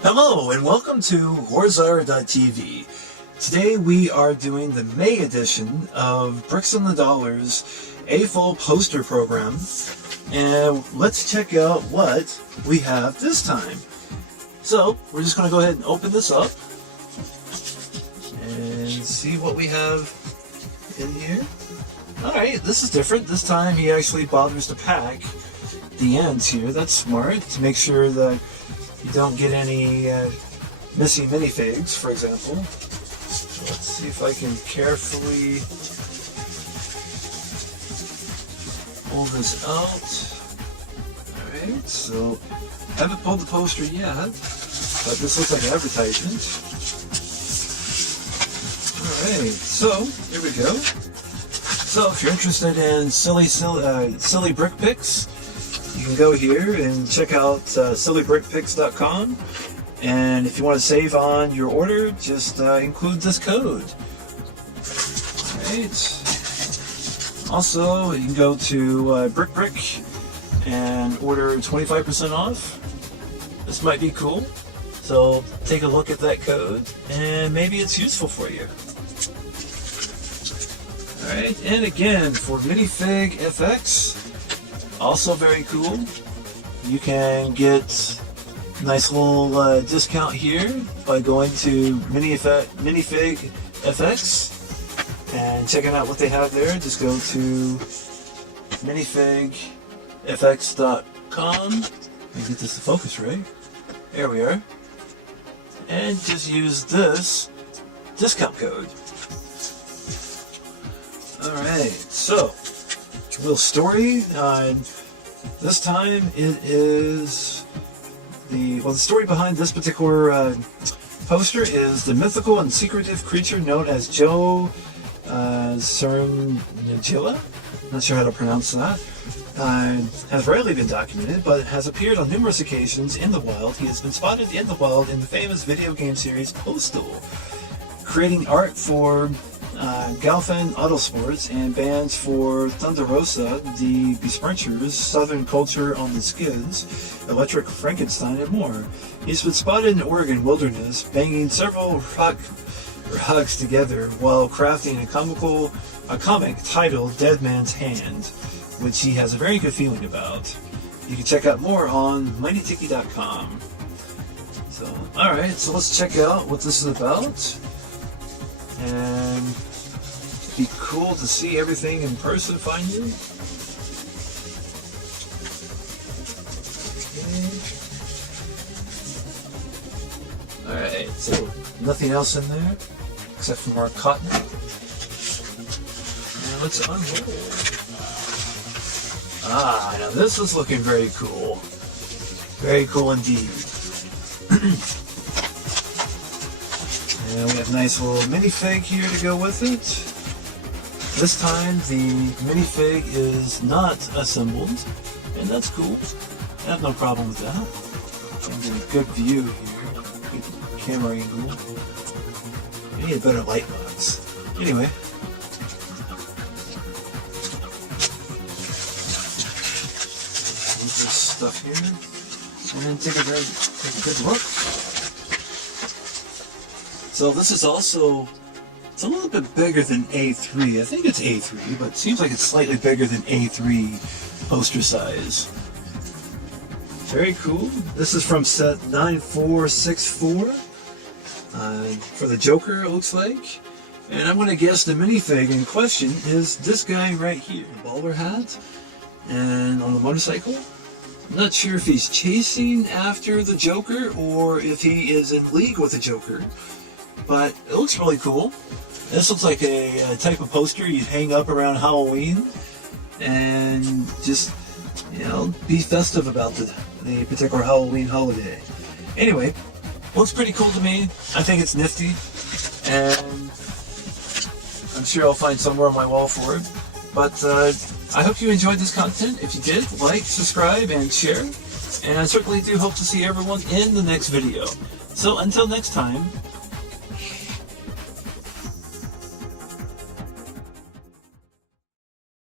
Hello and welcome to LoreZyra.tv. Today we are doing the May edition of Bricks on the Dollars AFOL poster program, and let's check out what we have this time. So we're just going to go ahead and open this up and see what we have in here. Alright, this is different. This time he actually bothers to pack the ends here. That's smart, to make sure that you don't get any missing minifigs, for example. So let's see if I can carefully pull this out. Alright, so I haven't pulled the poster yet, but this looks like an advertisement. Alright, so here we go. So if you're interested in silly brick picks, you can go here and check out sillybrickpicks.com, and if you want to save on your order, just include this code. Alright. Also, you can go to BrickBrick and order 25% off. This might be cool, so take a look at that code and maybe it's useful for you. Alright, and again, for Minifig FX, also very cool. You can get a nice little discount here by going to Minifig FX and checking out what they have there. Just go to minifigfx.com and get this to focus right. There we are. And just use this discount code. Alright, so little story. This time it is the story behind this particular poster is the mythical and secretive creature known as Joe Cernigilla. Not sure how to pronounce that. Has rarely been documented, but has appeared on numerous occasions in the wild. He has been spotted in the wild in the famous video game series Postal, creating art for Galfan Autosports and bands for Thunder Rosa, the Besprunchers, Southern Culture on the Skids, Electric Frankenstein, and more. He's been spotted in the Oregon wilderness, banging several rocks together while crafting a comic titled Dead Man's Hand, which he has a very good feeling about. You can check out more on mightytiki.com. So, alright, so let's check out what this is about. And it'd be cool to see everything in person finally. Okay. Alright, so nothing else in there except for more cotton. And let's unroll. Ah, now this is looking very cool. Very cool indeed. And we have a nice little minifig here to go with it. This time the minifig is not assembled, and that's cool. I have no problem with that. I'm getting a good view here, good camera angle. I need a better light box. Anyway. Move this stuff here, and then take a good look. So this is also, it's a little bit bigger than A3. I think it's A3, but it seems like it's slightly bigger than A3 poster size. Very cool. This is from set 9464 for the Joker, it looks like. And I'm going to guess the minifig in question is this guy right here. Bowler hat and on the motorcycle. I'm not sure if he's chasing after the Joker or if he is in league with the Joker. But it looks really cool. This looks like a type of poster you'd hang up around Halloween and just, you know, be festive about the particular Halloween holiday. Anyway, looks pretty cool to me. I think it's nifty, and I'm sure I'll find somewhere on my wall for it. But I hope you enjoyed this content. If you did, like, subscribe, and share. And I certainly do hope to see everyone in the next video. So until next time,